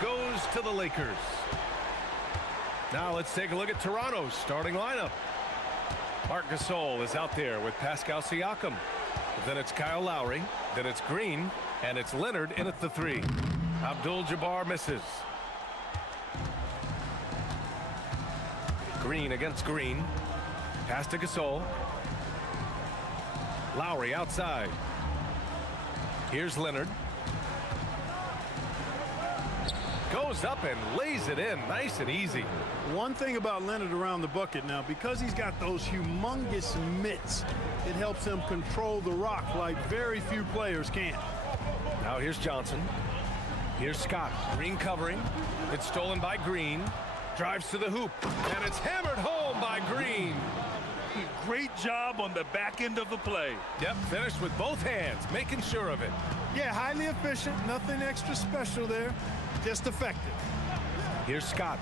goes to the Lakers. Now let's take a look at Toronto's starting lineup. Marc Gasol is out there with Pascal Siakam. Then it's Kyle Lowry. Then it's Green. And it's Leonard in at the 3. Abdul-Jabbar misses. Green against Green. Pass to Gasol. Lowry outside. Here's Leonard. Goes up and lays it in nice and easy. One thing about Leonard around the bucket now, because he's got those humongous mitts, it helps him control the rock like very few players can. Now here's Johnson. Here's Scott. Green covering. It's stolen by Green. Drives to the hoop. And it's hammered home by Green. Great job on the back end of the play. Yep, finished with both hands, making sure of it. Yeah, highly efficient. Nothing extra special there. Just effective. Here's Scott.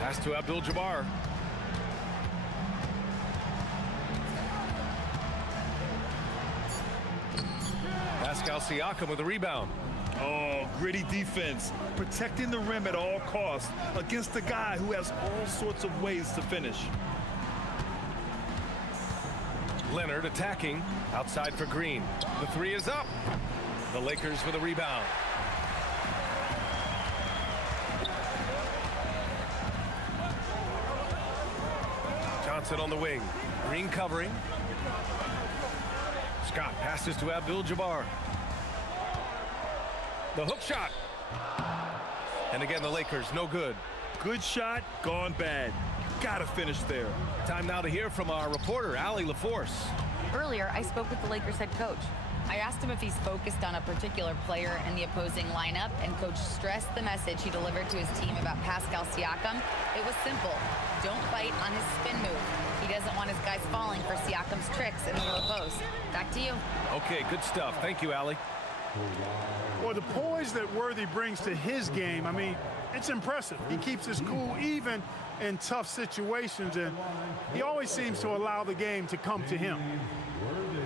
Pass to Abdul-Jabbar. Pascal Siakam with a rebound. Oh, gritty defense. Protecting the rim at all costs against a guy who has all sorts of ways to finish. Leonard attacking. Outside for Green. The 3 is up. The Lakers with a rebound. Johnson on the wing. Green covering. Scott passes to Abdul-Jabbar. The hook shot. And again, the Lakers, no good. Good shot, gone bad. Gotta finish there. Time now to hear from our reporter, Allie LaForce. Earlier, I spoke with the Lakers head coach. I asked him if he's focused on a particular player in the opposing lineup, and coach stressed the message he delivered to his team about Pascal Siakam. It was simple. Don't bite on his spin move. He doesn't want his guys falling for Siakam's tricks in the low post. Back to you. Okay, good stuff. Thank you, Allie. Well, the poise that Worthy brings to his game, I mean, it's impressive. He keeps his cool even in tough situations, and he always seems to allow the game to come to him. Worthy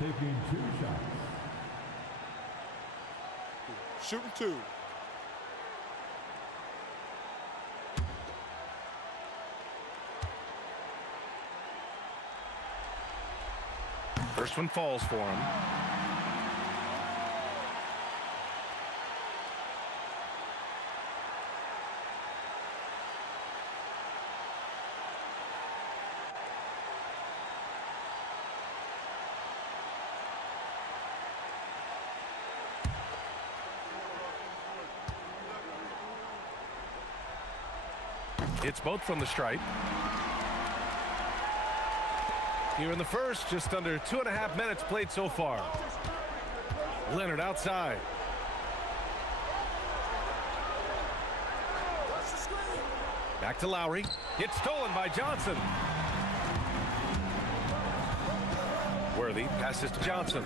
taking 2 shots. Shooting 2. First one falls for him. It's both from the stripe. Here in the first, just under 2.5 minutes played so far. Leonard outside. Back to Lowry. It's stolen by Johnson. Worthy passes to Johnson.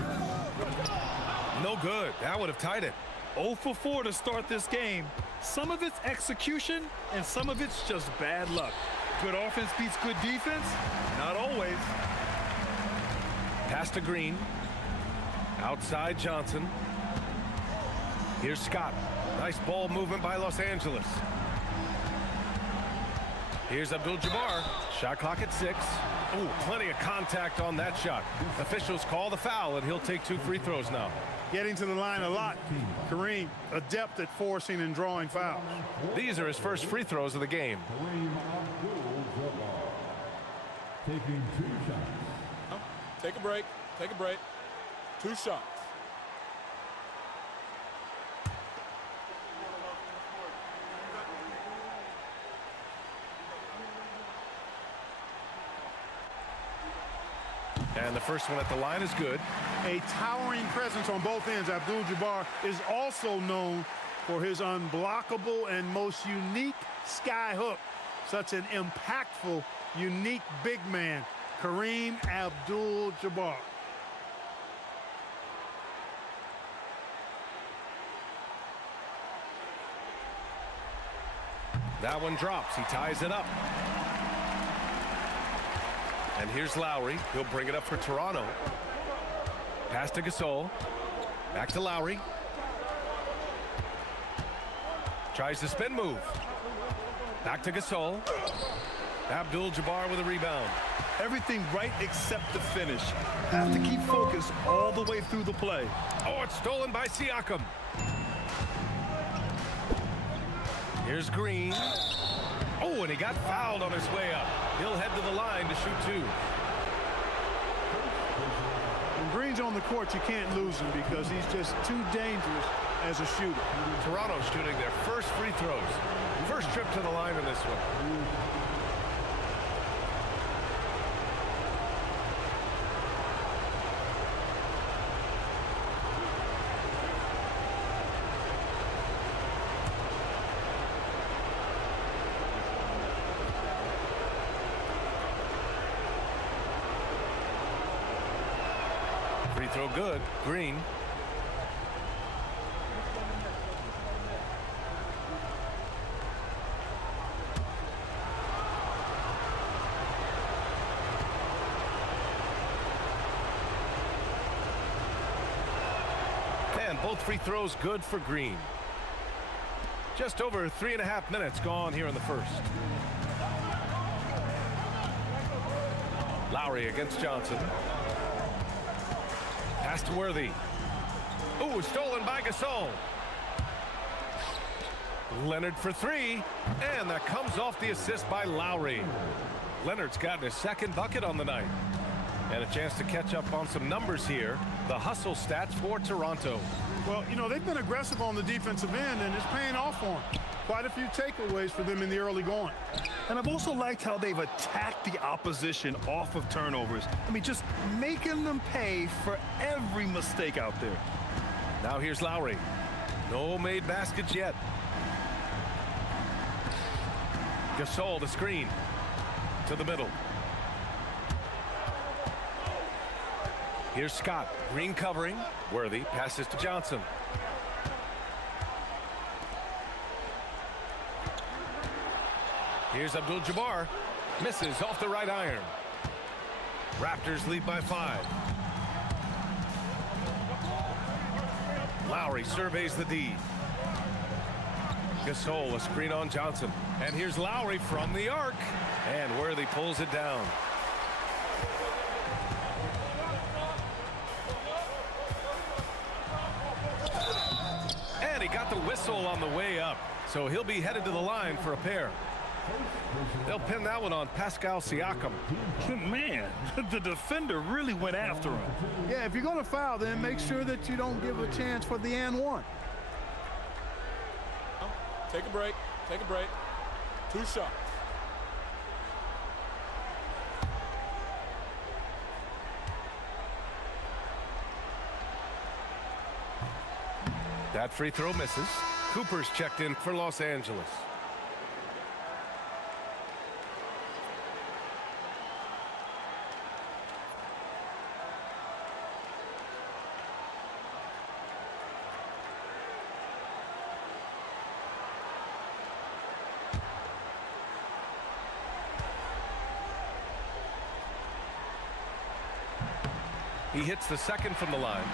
No good. That would have tied it. 0 for 4 to start this game. Some of it's execution, and some of it's just bad luck. Good offense beats good defense? Not always. Pass to Green. Outside Johnson. Here's Scott. Nice ball movement by Los Angeles. Here's Abdul-Jabbar. Shot clock at 6. Ooh, plenty of contact on that shot. Officials call the foul, and he'll take 2 free throws now. Getting to the line a lot. Kareem, adept at forcing and drawing fouls. These are his first free throws of the game. Taking 2 shots. Take a break. Take a break. 2 shots. And the first one at the line is good. A towering presence on both ends. Abdul-Jabbar is also known for his unblockable and most unique sky hook. Such an impactful, unique big man, Kareem Abdul-Jabbar. That one drops. He ties it up. And here's Lowry. He'll bring it up for Toronto. Pass to Gasol. Back to Lowry. Tries the spin move. Back to Gasol. Abdul-Jabbar with a rebound. Everything right except the finish. Have to keep focused all the way through the play. Oh, it's stolen by Siakam. Here's Green. Oh, and he got fouled on his way up. He'll head to the line to shoot 2. When Green's on the court, you can't lose him because he's just too dangerous as a shooter. Toronto shooting their first free throws. First trip to the line in this one. Free throw good. Green. And both free throws good for Green. Just over 3.5 minutes gone here in the first. Lowry against Johnson. Pass to Worthy. Ooh, stolen by Gasol. Leonard for 3, and that comes off the assist by Lowry. Leonard's gotten his second bucket on the night. And a chance to catch up on some numbers here. The hustle stats for Toronto. Well, you know, they've been aggressive on the defensive end, and it's paying off for them. Quite a few takeaways for them in the early going. And I've also liked how they've attacked the opposition off of turnovers. I mean, just making them pay for every mistake out there. Now here's Lowry. No made baskets yet. Gasol, the screen. To the middle. Here's Scott. Green covering. Worthy passes to Johnson. Here's Abdul-Jabbar. Misses off the right iron. Raptors lead by 5. Lowry surveys the D. Gasol, a screen on Johnson. And here's Lowry from the arc. And Worthy pulls it down. And he got the whistle on the way up. So he'll be headed to the line for a pair. They'll pin that one on Pascal Siakam. Man, the defender really went after him. Yeah, if you're going to foul, then make sure that you don't give a chance for the and one. Take a break. Take a break. 2 shots. That free throw misses. Cooper's checked in for Los Angeles. He hits the second from the line.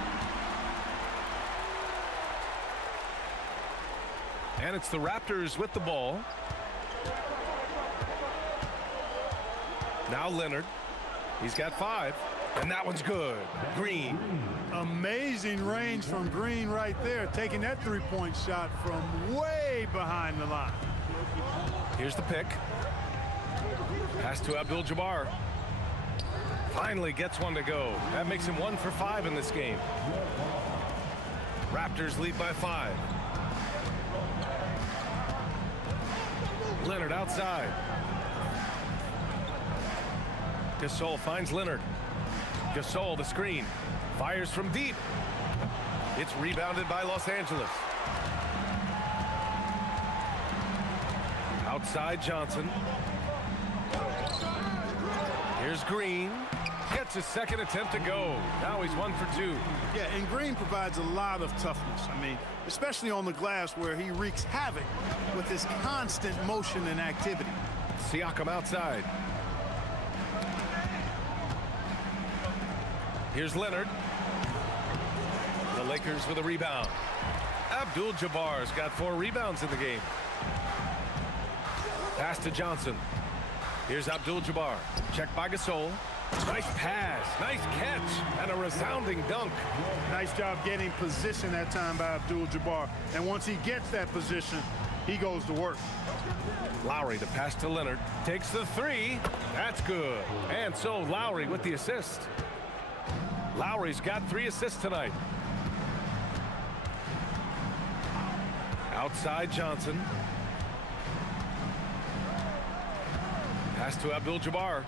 And it's the Raptors with the ball. Now Leonard. He's got 5. And that one's good. Green. Amazing range from Green right there, taking that three-point shot from way behind the line. Here's the pick. Pass to Abdul-Jabbar. Finally gets one to go. That makes him 1 for 5 in this game. Raptors lead by 5. Leonard outside. Gasol finds Leonard. Gasol, the screen. Fires from deep. It's rebounded by Los Angeles. Outside Johnson. Here's Green. Gets his second attempt to go. Now he's 1 for 2. Yeah, and Green provides a lot of toughness. I mean, especially on the glass where he wreaks havoc with his constant motion and activity. Siakam outside. Here's Leonard. The Lakers with a rebound. Abdul-Jabbar's got 4 rebounds in the game. Pass to Johnson. Here's Abdul-Jabbar. Checked by Gasol. Nice pass, nice catch, and a resounding dunk. Nice job getting position that time by Abdul-Jabbar. And once he gets that position, he goes to work. Lowry, the pass to Leonard, takes the 3. That's good. And so Lowry with the assist. Lowry's got 3 assists tonight. Outside Johnson. Pass to Abdul-Jabbar.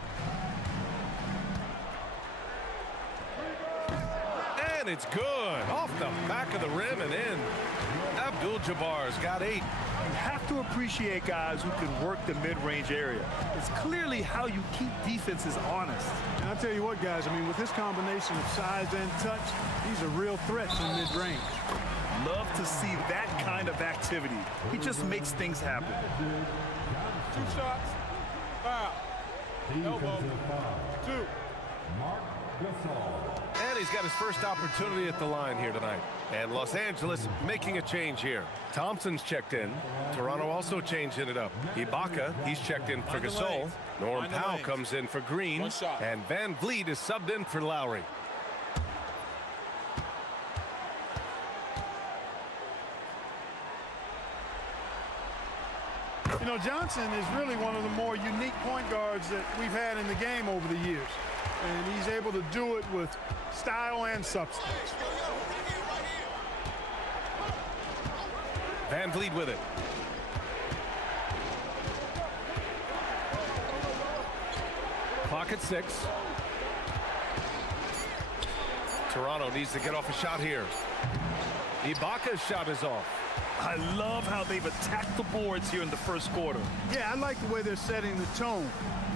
And it's good. Off the back of the rim and in. Abdul-Jabbar's got 8. You have to appreciate guys who can work the mid-range area. It's clearly how you keep defenses honest. And I'll tell you what, guys, I mean, with this combination of size and touch, these are real threats in mid-range. Love to see that kind of activity. He just makes things happen. 2 shots. Foul. Elbow. Defensive foul. 2. Mark Gasol. And he's got his first opportunity at the line here tonight. And Los Angeles making a change here. Thompson's checked in. Toronto also changing it up. Ibaka, he's checked in for Gasol. Norm Powell comes in for Green. And Van Vliet is subbed in for Lowry. You know, Johnson is really one of the more unique point guards that we've had in the game over the years. And he's able to do it with style and substance. Van Vliet with it. Clock at 6. Toronto needs to get off a shot here. Ibaka's shot is off. I love how they've attacked the boards here in the first quarter. Yeah, I like the way they're setting the tone.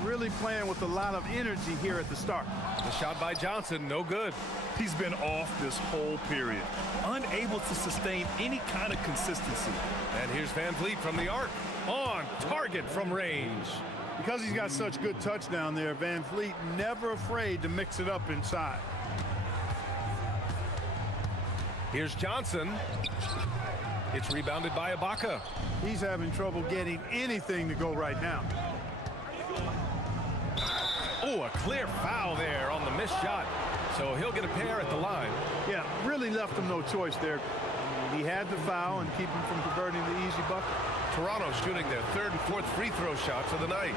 Really playing with a lot of energy here at the start. The shot by Johnson, no good. He's been off this whole period, unable to sustain any kind of consistency. And here's Van Vliet from the arc. On target from range. Because he's got such good touch down there, Van Vliet never afraid to mix it up inside. Here's Johnson. It's rebounded by Ibaka. He's having trouble getting anything to go right now. Oh, a clear foul there on the missed shot. So he'll get a pair at the line. Yeah, really left him no choice there. He had the foul and keep him from converting the easy bucket. Toronto shooting their 3rd and 4th free throw shots of the night.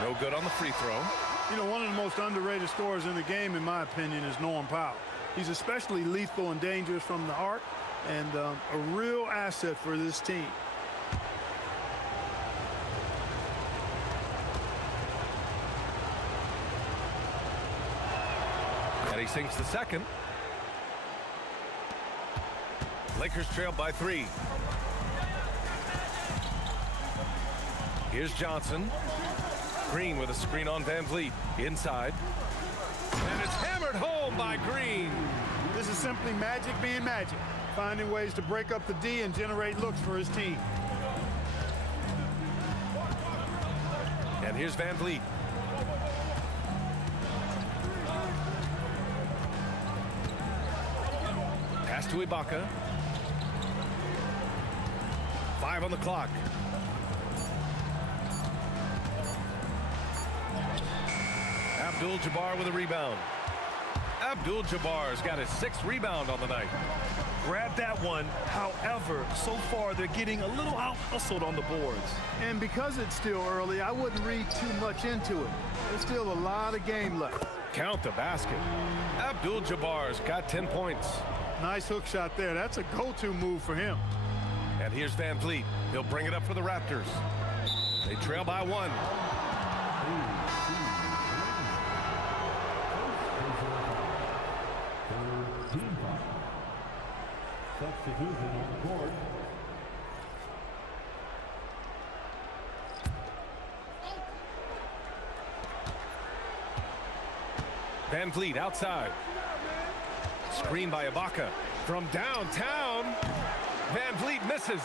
No good on the free throw. You know, one of the most underrated scorers in the game, in my opinion, is Norm Powell. He's especially lethal and dangerous from the arc, and a real asset for this team. And he sinks the second. Lakers trail by 3. Here's Johnson. Green with a screen on Van Vliet. Inside. And it's hammered home by Green. This is simply magic being magic. Finding ways to break up the D and generate looks for his team. And here's Van Vliet. Pass to Ibaka. 5 on the clock. Abdul-Jabbar with a rebound. Abdul-Jabbar's got his 6th rebound on the night. Grab that one. However, so far they're getting a little out-hustled on the boards. And because it's still early, I wouldn't read too much into it. There's still a lot of game left. Count the basket. Abdul-Jabbar's got 10 points. Nice hook shot there. That's a go-to move for him. And here's Van Vliet. He'll bring it up for the Raptors. They trail by 1. Substitution on the court. Van Vliet outside. Screen by Ibaka. From downtown, Van Vliet misses.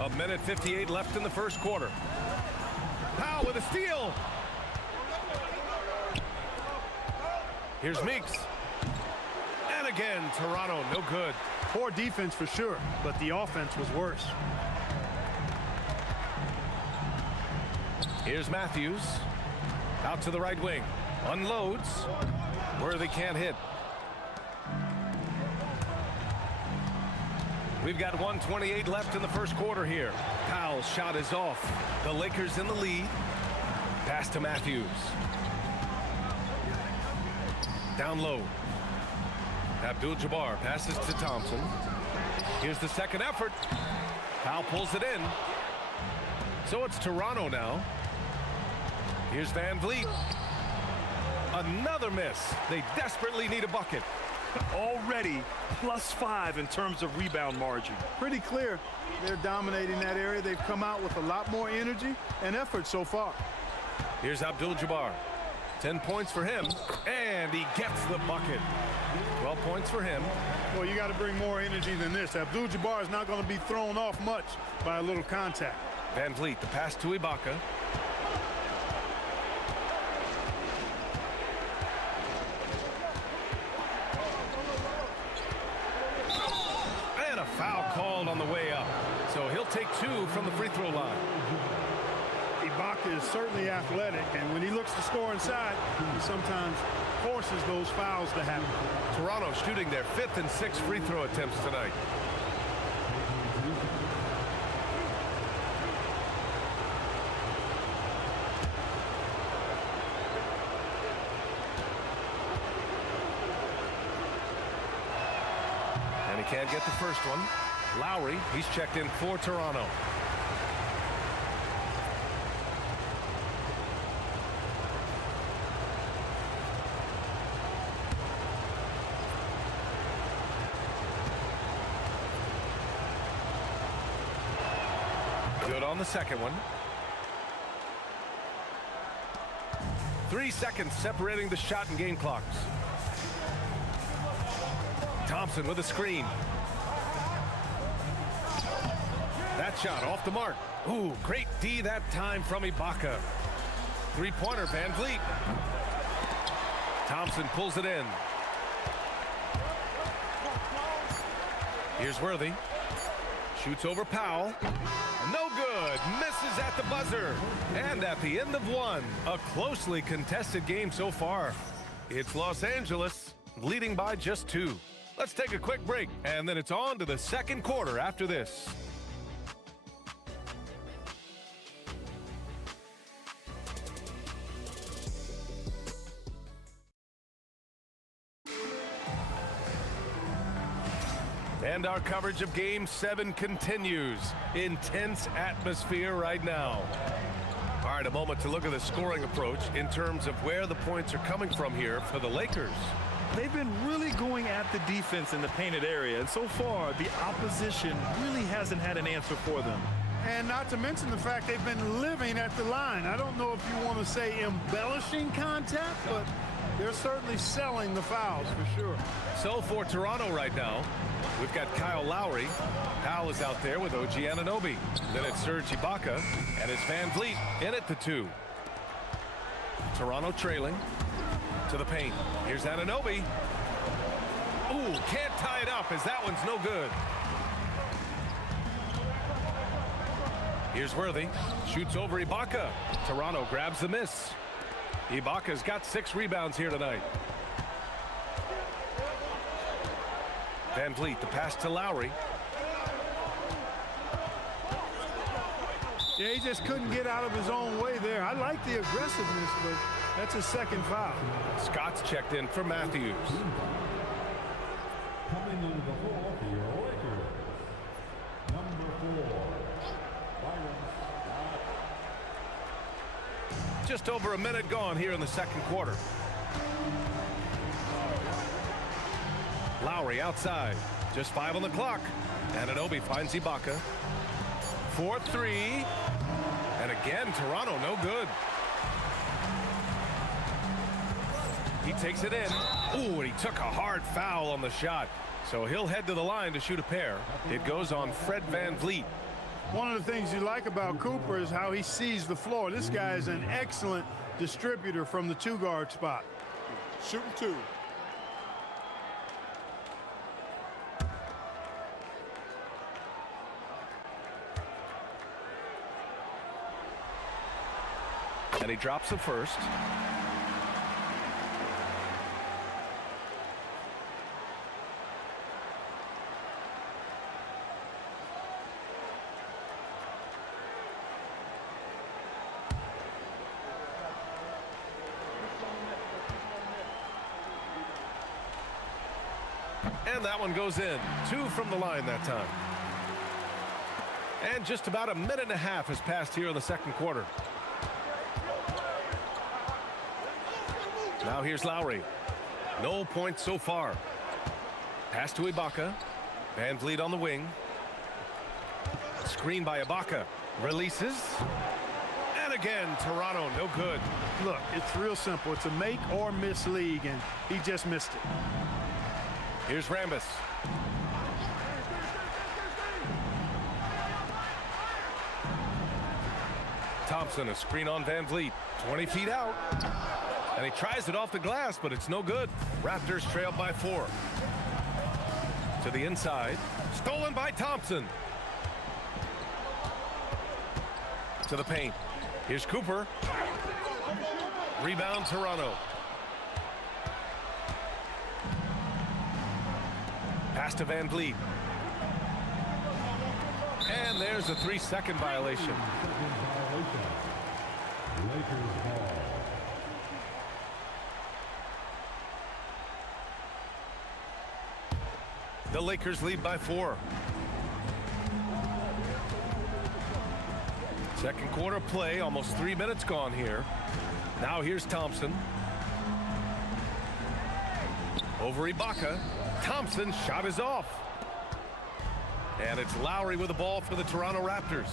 A minute 58 left in the first quarter. Powell with a steal. Here's Meeks. And again, Toronto, no good. Poor defense for sure, but the offense was worse. Here's Matthews. Out to the right wing. Unloads. Worthy can't hit. We've got 1:28 left in the first quarter here. Powell's shot is off. The Lakers in the lead. Pass to Matthews. Down low. Abdul-Jabbar passes to Thompson. Here's the second effort. Powell pulls it in. So it's Toronto now. Here's Van Vliet. Another miss. They desperately need a bucket. Already +5 in terms of rebound margin. Pretty clear they're dominating that area. They've come out with a lot more energy and effort so far. Here's Abdul-Jabbar. 10 points for him, and he gets the bucket. 12 points for him. Well, you got to bring more energy than this. Abdul-Jabbar is not going to be thrown off much by a little contact. Van Vliet, the pass to Ibaka. And a foul called on the way up. So he'll take 2 from the free throw line. Ibaka is certainly athletic, and when he looks to score inside, he sometimes forces those fouls to happen. Toronto shooting their 5th and 6th free throw attempts tonight. And he can't get the first one. Lowry, he's checked in for Toronto. Good on the second one. 3 seconds separating the shot and game clocks. Thompson with a screen. That shot off the mark. Ooh, great D that time from Ibaka. Three-pointer, Van Vliet. Thompson pulls it in. Here's Worthy. Shoots over Powell. No good. Misses at the buzzer. And at the end of one, a closely contested game so far. It's Los Angeles leading by just 2. Let's take a quick break, and then it's on to the second quarter after this. And our coverage of Game 7 continues. Intense atmosphere right now. All right, a moment to look at the scoring approach in terms of where the points are coming from here for the Lakers. They've been really going at the defense in the painted area, and so far the opposition really hasn't had an answer for them. And not to mention the fact they've been living at the line. I don't know if you want to say embellishing contact, but they're certainly selling the fouls for sure. So for Toronto right now, we've got Kyle Lowry. Powell is out there with OG Anunoby. Then it's Serge Ibaka, and it's Van Vliet in at the 2. Toronto trailing to the paint. Here's Anunoby. Ooh, can't tie it up as that one's no good. Here's Worthy. Shoots over Ibaka. Toronto grabs the miss. Ibaka's got 6 rebounds here tonight. Van Vliet, the pass to Lowry. Yeah, he just couldn't get out of his own way there. I like the aggressiveness, but that's a second foul. Scott's checked in for Matthews. Coming into the floor for your Lakers, number 4, Byron Scott. Just over a minute gone here in the second quarter. Lowry outside. Just 5 on the clock. Anunoby finds Ibaka. 4-3. And again, Toronto, no good. He takes it in. Ooh, and he took a hard foul on the shot. So he'll head to the line to shoot a pair. It goes on Fred VanVleet. One of the things you like about Cooper is how he sees the floor. This guy is an excellent distributor from the two-guard spot. Shooting 2. And he drops the first. And that one goes in. 2 from the line that time. And just about a minute and a half has passed here in the second quarter. Now here's Lowry. No points so far. Pass to Ibaka. VanVleet on the wing. Screen by Ibaka. Releases. And again, Toronto, no good. Look, it's real simple. It's a make or miss league, and he just missed it. Here's Rambis. Thompson, a screen on VanVleet. 20 feet out. And he tries it off the glass, but it's no good. Raptors trail by 4. To the inside. Stolen by Thompson. To the paint. Here's Cooper. Rebound, Toronto. Pass to VanVleet. And there's a 3-second violation. Lakers ball. The Lakers lead by 4. Second quarter play, almost 3 minutes gone here. Now here's Thompson. Over Ibaka. Thompson, shot is off. And it's Lowry with the ball for the Toronto Raptors.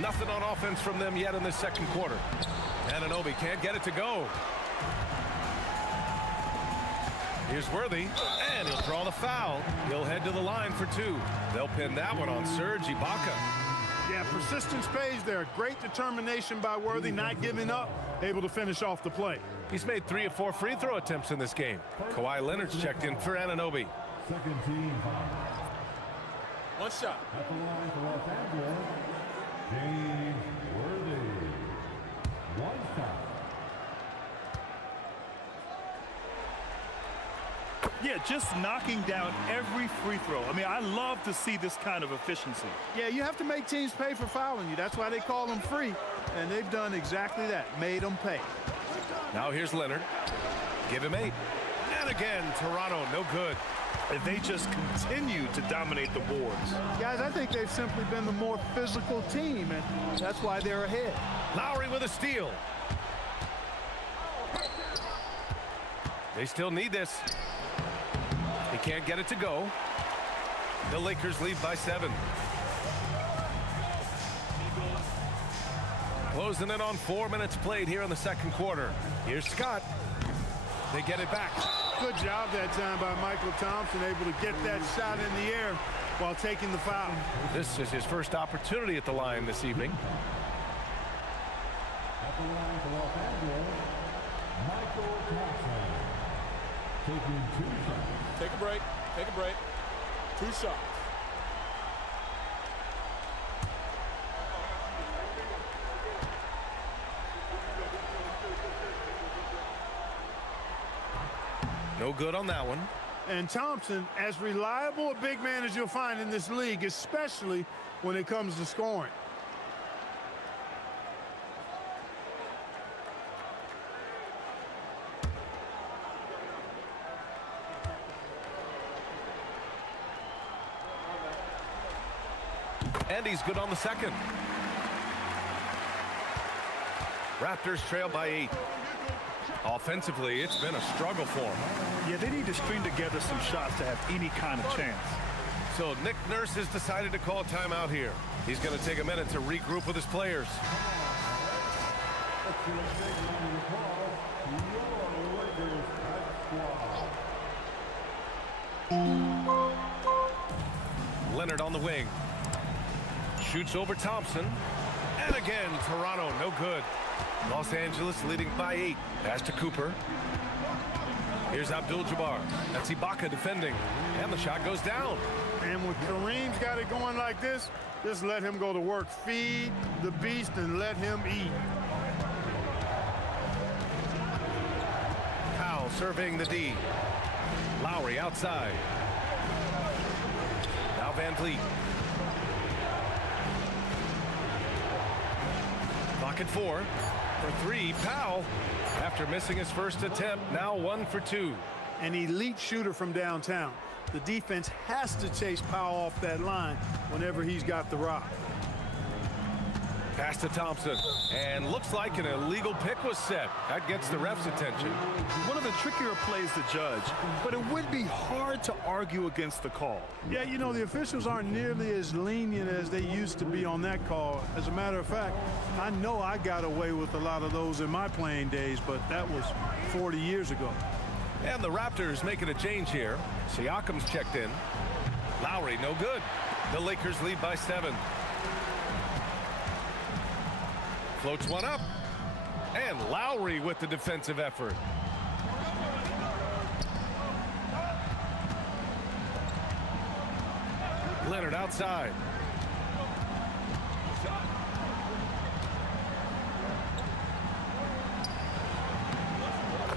Nothing on offense from them yet in this second quarter. Anunoby can't get it to go. Here's Worthy, and he'll draw the foul. He'll head to the line for 2. They'll pin that one on Serge Ibaka. Yeah, persistence pays there. Great determination by Worthy, not giving up, able to finish off the play. He's made 3 of 4 free throw attempts in this game. Kawhi Leonard's checked in for Anunoby. Second team foul. 1 shot. At the line for Los Angeles, James Worthy. 1 shot. Yeah, just knocking down every free throw. I mean, I love to see this kind of efficiency. Yeah, you have to make teams pay for fouling you. That's why they call them free. And they've done exactly that, made them pay. Now here's Leonard. Give him 8. And again, Toronto, no good. And they just continue to dominate the boards. Guys, I think they've simply been the more physical team, and that's why they're ahead. Lowry with a steal. They still need this. He can't get it to go. The Lakers lead by 7. Closing in on 4 minutes played here in the second quarter. Here's Scott. They get it back. Good job that time by Michael Thompson, able to get that shot in the air while taking the foul. This is his first opportunity at the line this evening. At the line for Los Angeles, Michael Thompson. Taking 2 shots. Take a break. Take a break. 2 shots. No good on that one. And Thompson, as reliable a big man as you'll find in this league, especially when it comes to scoring. And he's good on the second. Raptors trail by 8. Offensively, it's been a struggle for them. Yeah, they need to string together some shots to have any kind of chance. So Nick Nurse has decided to call timeout here. He's going to take a minute to regroup with his players. Leonard on the wing. Shoots over Thompson. And again, Toronto, no good. Los Angeles leading by 8. Pass to Cooper. Here's Abdul-Jabbar. That's Ibaka defending. And the shot goes down. And when Kareem's got it going like this, just let him go to work. Feed the beast and let him eat. Powell surveying the D. Lowry outside. Now Van Vliet. Clock at 4. For 3, Powell. After missing his first attempt, now 1 for 2. An elite shooter from downtown. The defense has to chase Powell off that line whenever he's got the rock. Pass to Thompson. And looks like an illegal pick was set. That gets the ref's attention. One of the trickier plays to judge, but it would be hard to argue against the call. Yeah, you know, the officials aren't nearly as lenient as they used to be on that call. As a matter of fact, I know I got away with a lot of those in my playing days, but that was 40 years ago. And the Raptors making a change here. Siakam's checked in. Lowry, no good. The Lakers lead by 7. Floats one up. And Lowry with the defensive effort. Leonard outside.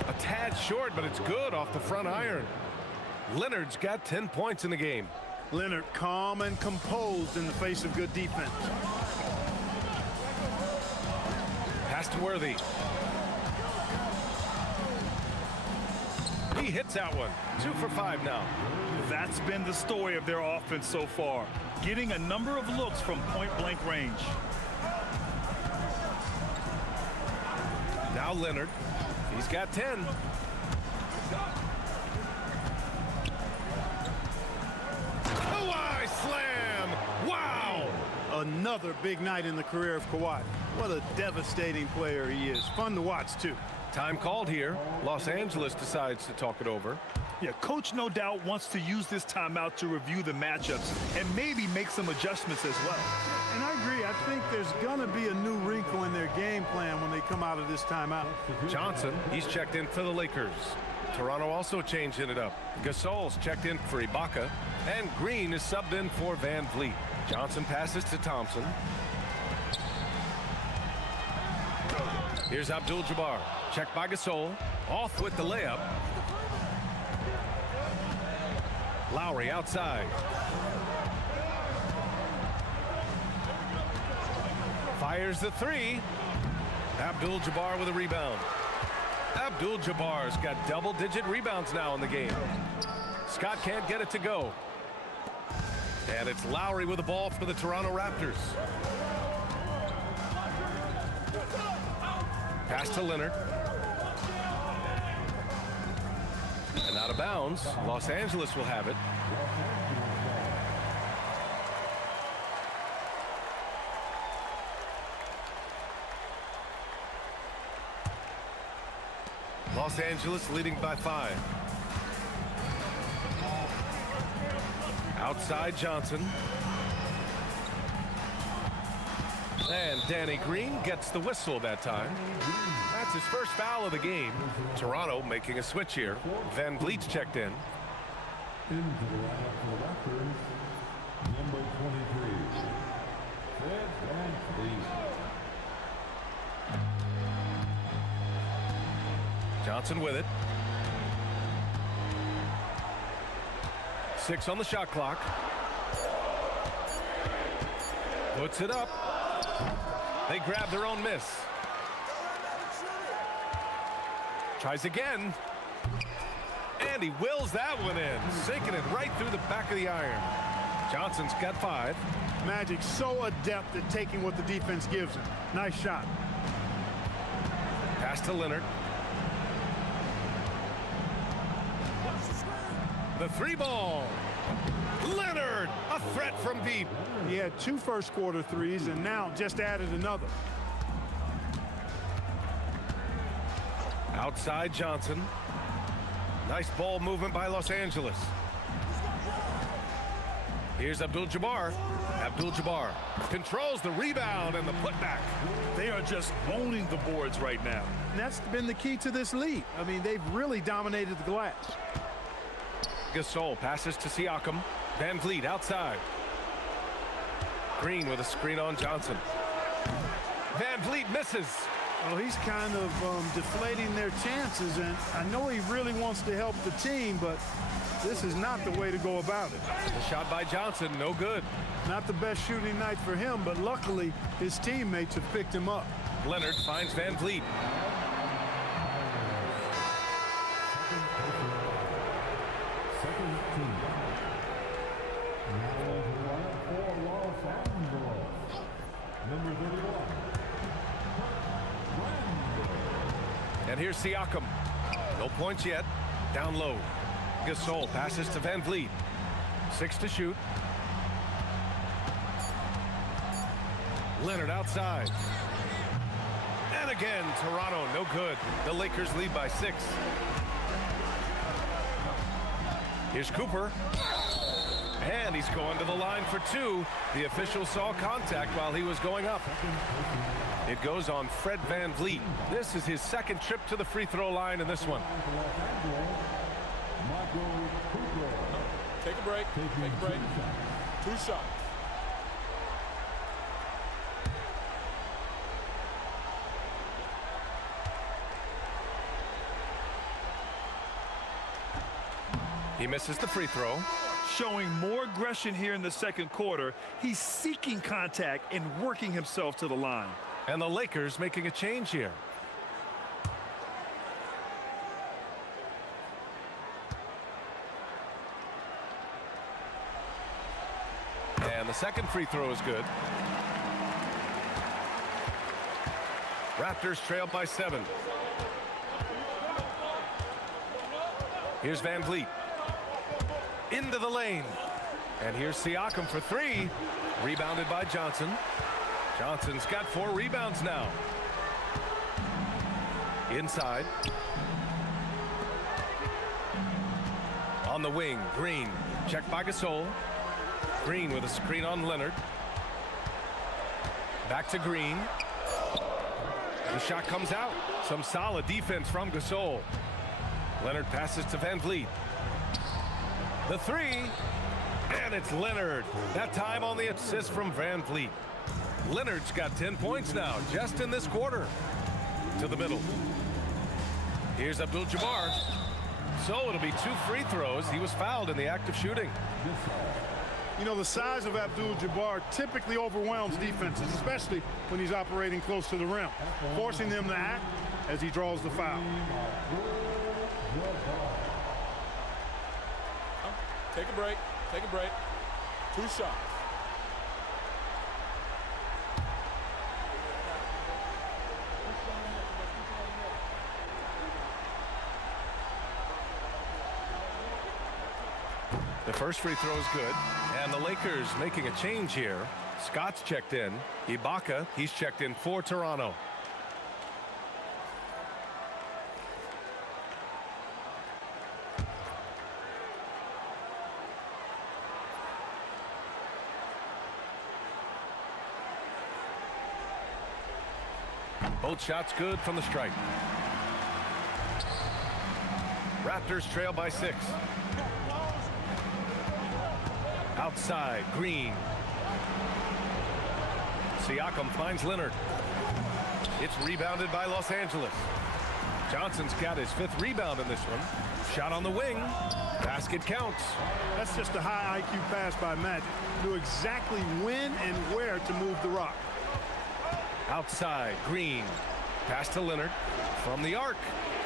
A tad short, but it's good off the front iron. Leonard's got 10 points in the game. Leonard calm and composed in the face of good defense. Pass to Worthy. He hits that one. 2 for 5 now. That's been the story of their offense so far, getting a number of looks from point-blank range. Now Leonard. He's got 10. Kawhi slam! Wow! Another big night in the career of Kawhi. What a devastating player he is. Fun to watch, too. Time called here. Los Angeles decides to talk it over. Yeah, coach no doubt wants to use this timeout to review the matchups and maybe make some adjustments as well. And I agree. I think there's going to be a new wrinkle in their game plan when they come out of this timeout. Johnson, he's checked in for the Lakers. Toronto also changing it up. Gasol's checked in for Ibaka. And Green is subbed in for Van Vliet. Johnson passes to Thompson. Here's Abdul-Jabbar. Checked by Gasol. Off with the layup. Lowry outside. Fires the 3. Abdul-Jabbar with a rebound. Abdul-Jabbar's got double-digit rebounds now in the game. Scott can't get it to go. And it's Lowry with the ball for the Toronto Raptors. Pass to Leonard. And out of bounds. Los Angeles will have it. Los Angeles leading by 5. Outside Johnson. And Danny Green gets the whistle that time. That's his first foul of the game. Toronto making a switch here. Van Vliet's checked in. Into the lineup for the Raptors, number 23, Fred Van Vliet. Johnson with it. 6 on the shot clock. Puts it up. They grab their own miss. Tries again. And he wills that one in, sinking it right through the back of the iron. Johnson's got 5. Magic so adept at taking what the defense gives him. Nice shot. Pass to Leonard. The 3 ball. Leonard, a threat from deep. He had 2 first-quarter threes and now just added another. Outside Johnson. Nice ball movement by Los Angeles. Here's Abdul-Jabbar. Abdul-Jabbar controls the rebound and the putback. They are just owning the boards right now. And that's been the key to this lead. I mean, they've really dominated the glass. Gasol passes to Siakam. Van Vliet outside. Green with a screen on Johnson. Van Vliet misses. Well, he's kind of deflating their chances, and I know he really wants to help the team, but this is not the way to go about it. The shot by Johnson, no good. Not the best shooting night for him, but luckily his teammates have picked him up. Leonard finds Van Vliet. Second team. Now on the line for Los Angeles. Number 31. And here's Siakam. No points yet. Down low. Gasol passes to Van Vliet. 6 to shoot. Leonard outside. And again, Toronto, no good. The Lakers lead by 6. Here's Cooper. And he's going to the line for 2. The official saw contact while he was going up. It goes on Fred Van Vliet. This is his second trip to the free throw line in this one. Take a break. Take a break. 2 shots. He misses the free throw. Showing more aggression here in the second quarter. He's seeking contact and working himself to the line. And the Lakers making a change here. And the second free throw is good. Raptors trail by 7. Here's Van Vliet. Into the lane. And here's Siakam for 3. Rebounded by Johnson. Johnson's got 4 rebounds now. Inside. On the wing, Green. Checked by Gasol. Green with a screen on Leonard. Back to Green. The shot comes out. Some solid defense from Gasol. Leonard passes to Van Vliet. The 3. And it's Leonard. That time on the assist from Van Vliet. Leonard's got 10 points now, just in this quarter. To the middle. Here's Abdul-Jabbar. So it'll be 2 free throws. He was fouled in the act of shooting. You know, the size of Abdul-Jabbar typically overwhelms defenses, especially when he's operating close to the rim, forcing them to act as he draws the foul. Take a break. Take a break. 2 shots. The first free throw is good. And the Lakers making a change here. Scott's checked in. Ibaka, he's checked in for Toronto. Both shots good from the stripe. Raptors trail by 6. Outside, Green. Siakam finds Leonard. It's rebounded by Los Angeles. Johnson's got his 5th rebound in this one. Shot on the wing. Basket counts. That's just a high IQ pass by Magic. Knew exactly when and where to move the rock. Outside, Green. Pass to Leonard from the arc.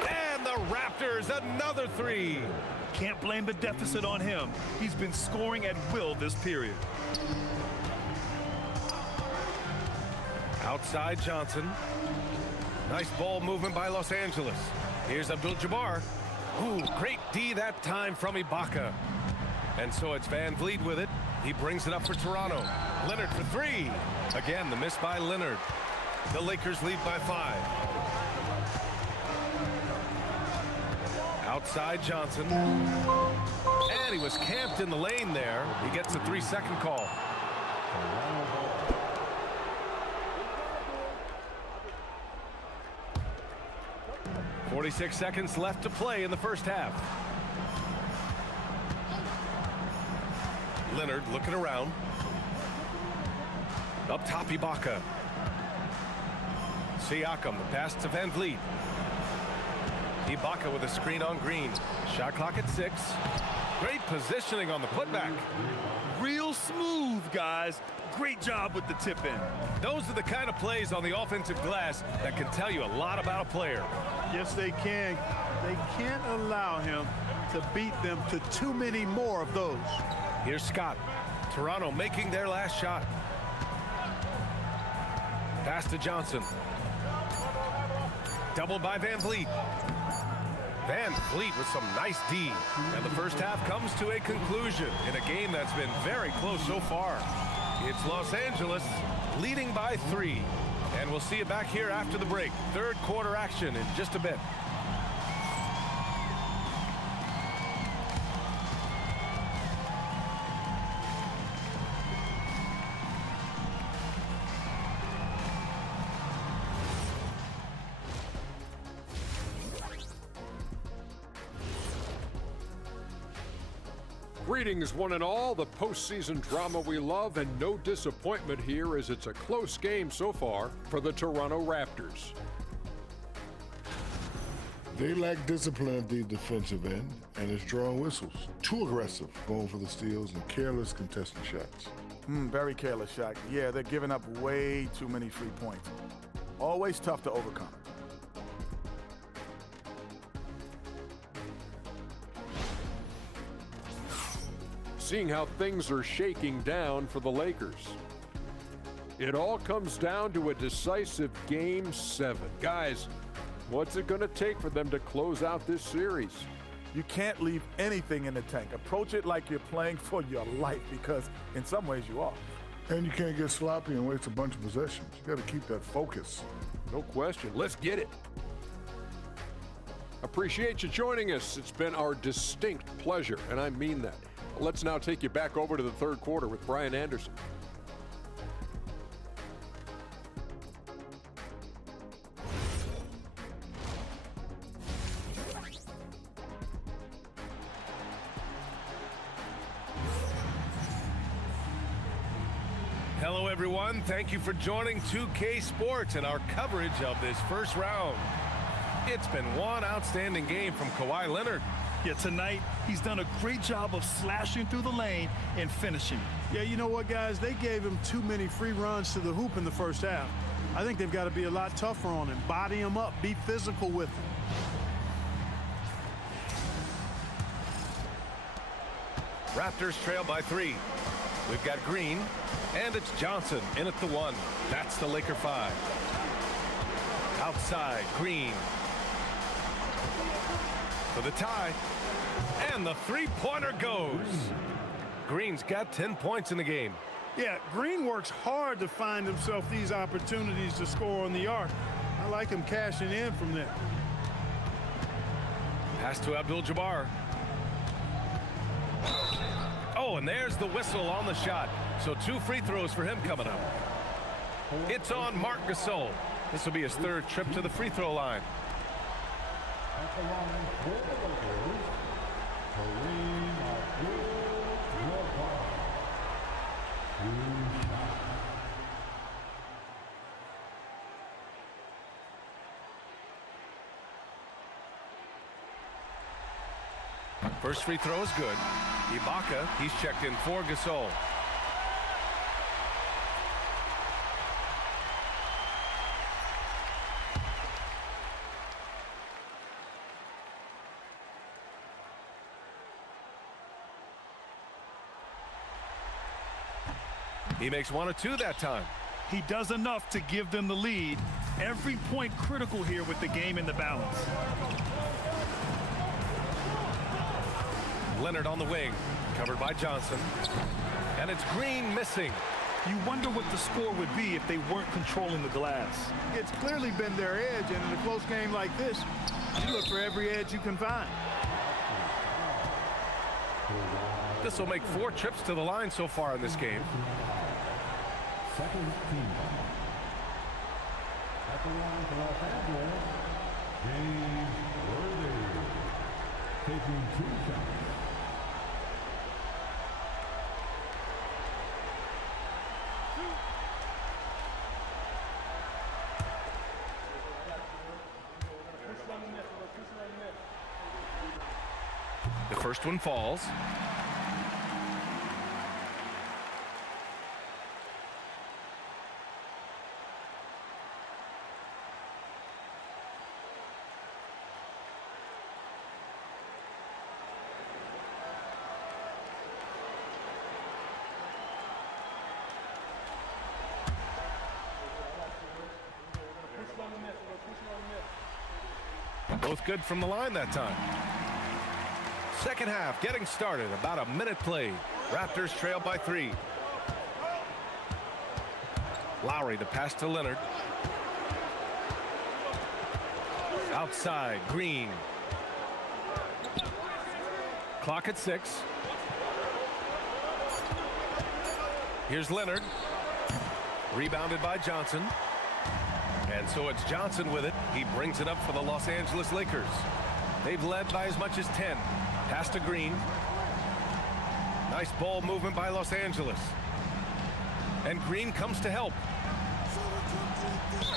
And the Raptors, another 3. Can't blame the deficit on him. He's been scoring at will this period. Outside Johnson. Nice ball movement by Los Angeles. Here's Abdul-Jabbar. Ooh, great D that time from Ibaka. And so it's Van Vliet with it. He brings it up for Toronto. Leonard for three. Again, the miss by Leonard. The Lakers lead by 5. Outside Johnson. And he was camped in the lane there. He gets a 3-second call. 46 seconds left to play in the first half. Leonard looking around. Up top, Ibaka. Siakam, the pass to Van Vliet. Ibaka with a screen on Green. Shot clock at 6. Great positioning on the putback. Real smooth, guys. Great job with the tip in. Those are the kind of plays on the offensive glass that can tell you a lot about a player. Yes, they can. They can't allow him to beat them to too many more of those. Here's Scott. Toronto making their last shot. Pass to Johnson. Doubled by Van Vliet. Van Vliet with some nice D. And the first half comes to a conclusion in a game that's been very close so far. It's Los Angeles leading by 3. And we'll see you back here after the break. Third quarter action in just a bit. Greetings, one and all. The postseason drama we love, and no disappointment here as it's a close game so far for the Toronto Raptors. They lack discipline at the defensive end, and it's drawing whistles. Too aggressive, going for the steals, and careless contested shots. Very careless shot. Yeah, they're giving up way too many free points. Always tough to overcome. Seeing how things are shaking down for the Lakers. It all comes down to a decisive Game 7. Guys, what's it going to take for them to close out this series? You can't leave anything in the tank. Approach it like you're playing for your life, because in some ways you are. And you can't get sloppy and waste a bunch of possessions. You got to keep that focus. No question. Let's get it. Appreciate you joining us. It's been our distinct pleasure, and I mean that. Let's now take you back over to the third quarter with Brian Anderson. Hello, everyone. Thank you for joining 2K Sports and our coverage of this first round. It's been one outstanding game from Kawhi Leonard. Yeah, tonight, he's done a great job of slashing through the lane and finishing. Yeah, you know what, guys? They gave him too many free runs to the hoop in the first half. I think they've got to be a lot tougher on him. Body him up. Be physical with him. Raptors trail by 3. We've got Green, and it's Johnson in at the 1. That's the Laker 5. Outside, Green. For the tie, and the three-pointer goes. Green's got 10 points in the game. Yeah, Green works hard to find himself these opportunities to score on the arc. I like him cashing in from there. Pass to Abdul-Jabbar. Oh, and there's the whistle on the shot. So 2 free throws for him coming up. It's on Marc Gasol. This will be his 3rd trip to the free throw line. At the line for the Lakers, Kareem Abdul-Jabbar. 2 shots. First free throw is good. Ibaka, he's checked in for Gasol. He makes 1 or 2 that time. He does enough to give them the lead. Every point critical here with the game in the balance. Leonard on the wing, covered by Johnson. And it's Green missing. You wonder what the score would be if they weren't controlling the glass. It's clearly been their edge, and in a close game like this, you look for every edge you can find. This will make 4 trips to the line so far in this game. Second team. At the line for Los Angeles, James Worthy. Taking 2 shots. The first one falls. Both good from the line that time. Second half getting started. About a minute played. Raptors trail by 3. Lowry, the pass to Leonard. Outside, Green. Clock at 6. Here's Leonard. Rebounded by Johnson. And so it's Johnson with it. He brings it up for the Los Angeles Lakers. They've led by as much as 10. Pass to Green. Nice ball movement by Los Angeles. And Green comes to help.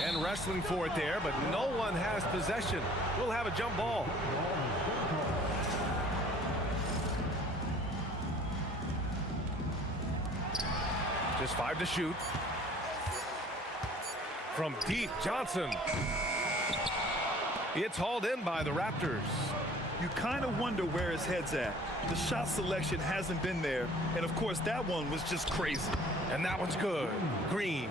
And wrestling for it there, but no one has possession. We'll have a jump ball. Just 5 to shoot. From deep, Johnson. It's hauled in by the Raptors. You kind of wonder where his head's at. The shot selection hasn't been there, and of course that one was just crazy. And that one's good. Green.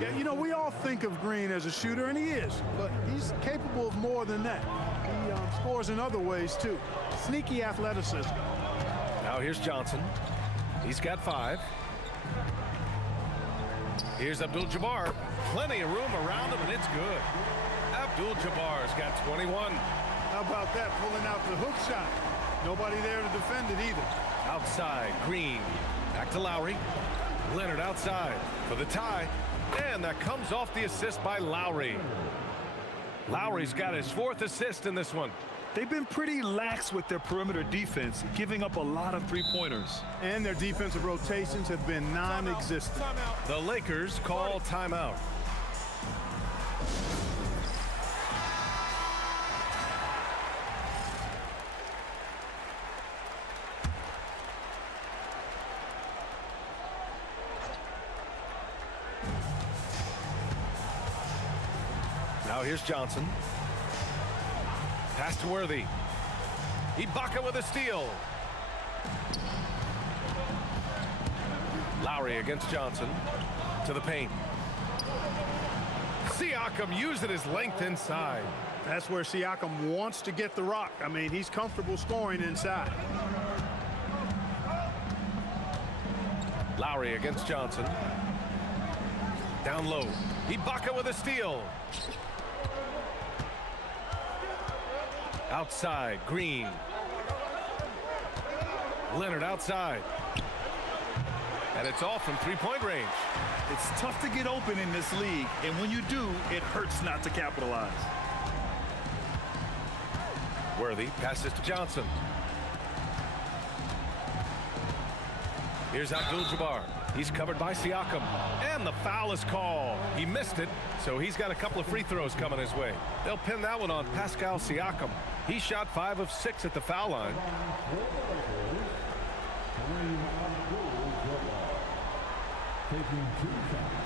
Yeah, you know, we all think of Green as a shooter, and he is, but he's capable of more than that. He scores in other ways, too. Sneaky athleticism. Now here's Johnson. He's got 5. Here's Abdul-Jabbar. Plenty of room around him, and it's good. Abdul-Jabbar's got 21. How about that, pulling out the hook shot? Nobody there to defend it either. Outside, Green. Back to Lowry. Leonard outside for the tie. And that comes off the assist by Lowry. Lowry's got his 4th assist in this one. They've been pretty lax with their perimeter defense, giving up a lot of 3-pointers. And their defensive rotations have been non-existent. The Lakers call timeout. Now here's Johnson. Pass to Worthy. Ibaka with a steal. Lowry against Johnson. To the paint. Siakam using his length inside. That's where Siakam wants to get the rock. I mean, he's comfortable scoring inside. Lowry against Johnson. Down low. Ibaka with a steal. Outside, Green. Leonard outside. And it's off from 3-point range. It's tough to get open in this league, and when you do, it hurts not to capitalize. Worthy passes to Johnson. Here's Abdul-Jabbar. He's covered by Siakam. And the foul is called. He missed it, so he's got a couple of free throws coming his way. They'll pin that one on Pascal Siakam. He shot 5 of 6 at the foul line. Taking 2 shots.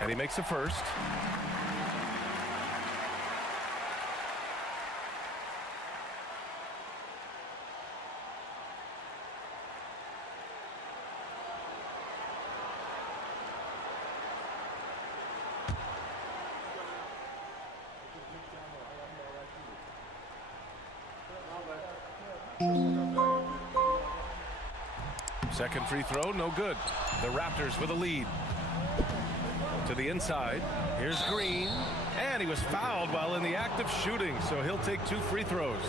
And he makes the first. Second free throw, no good. The Raptors with a lead. To the inside. Here's Green. And he was fouled while in the act of shooting, so he'll take 2 free throws.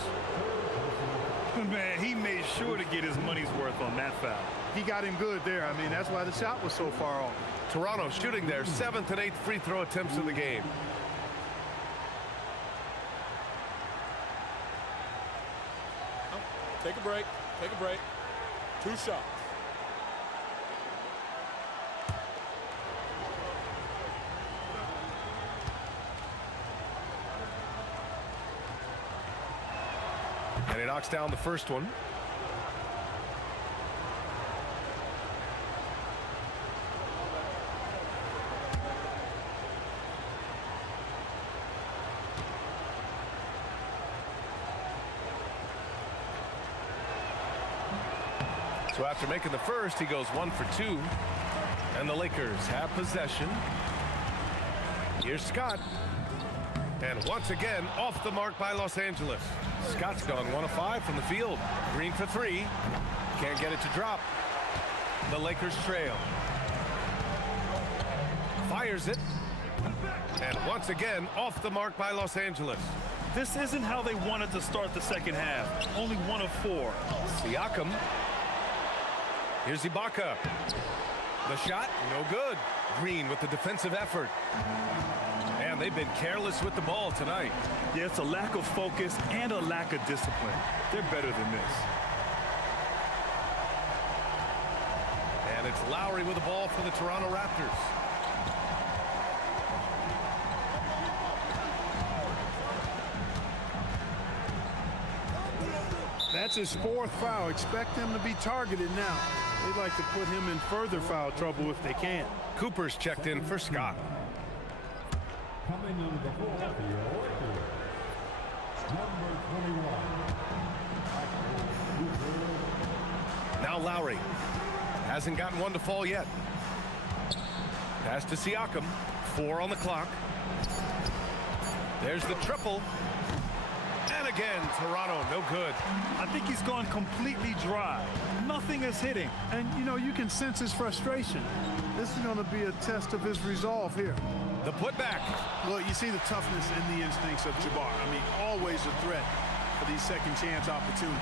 Man, he made sure to get his money's worth on that foul. He got him good there. I mean, that's why the shot was so far off. Toronto shooting their 7th and 8th free throw attempts of the game. Take a break. Take a break. 2 shots. And he knocks down the first one. So after making the first, he goes 1 for 2. And the Lakers have possession. Here's Scott. And once again, off the mark by Los Angeles. Scott's gone 1 of 5 from the field. Green for 3. Can't get it to drop. The Lakers trail. Fires it. And once again, off the mark by Los Angeles. This isn't how they wanted to start the second half. Only 1 of 4. Siakam. Here's Ibaka. The shot, no good. Green with the defensive effort. And they've been careless with the ball tonight. Yeah, it's a lack of focus and a lack of discipline. They're better than this. And it's Lowry with the ball for the Toronto Raptors. That's his 4th foul. Expect him to be targeted now. They'd like to put him in further foul trouble if they can. Cooper's checked in for Scott. Coming into the floor for your Lakers, number 21. Now Lowry. Hasn't gotten one to fall yet. Pass to Siakam. 4 on the clock. There's the triple. And again, Toronto, no good. I think he's gone completely dry. Nothing is hitting. And, you know, you can sense his frustration. This is going to be a test of his resolve here. The putback. Look, you see the toughness in the instincts of Jabbar. I mean, always a threat for these second chance opportunities.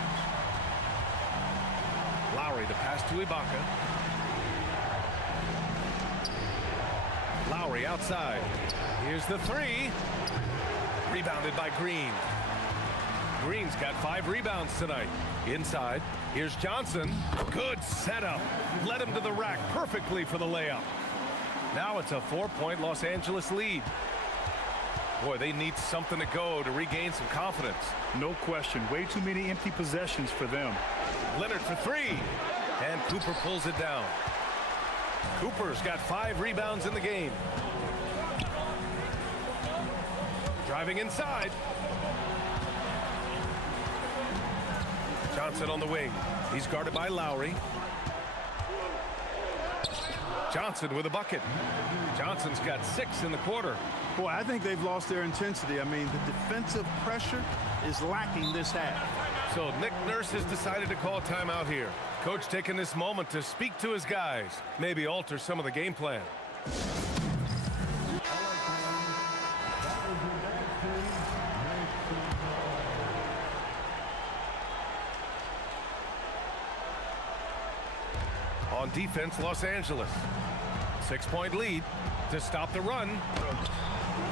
Lowry, the pass to Ibaka. Lowry outside. Here's the 3. Rebounded by Green. Green's got 5 rebounds tonight. Inside. Here's Johnson. Good setup. Led him to the rack perfectly for the layup. Now it's a 4-point Los Angeles lead. Boy, they need something to go to regain some confidence. No question. Way too many empty possessions for them. Leonard for 3. And Cooper pulls it down. Cooper's got 5 rebounds in the game. Driving inside. Johnson on the wing. He's guarded by Lowry. Johnson with a bucket. Johnson's got 6 in the quarter. Boy, I think they've lost their intensity. I mean, the defensive pressure is lacking this half. So Nick Nurse has decided to call timeout here. Coach taking this moment to speak to his guys. Maybe alter some of the game plan. On defense, Los Angeles. 6-point lead to stop the run.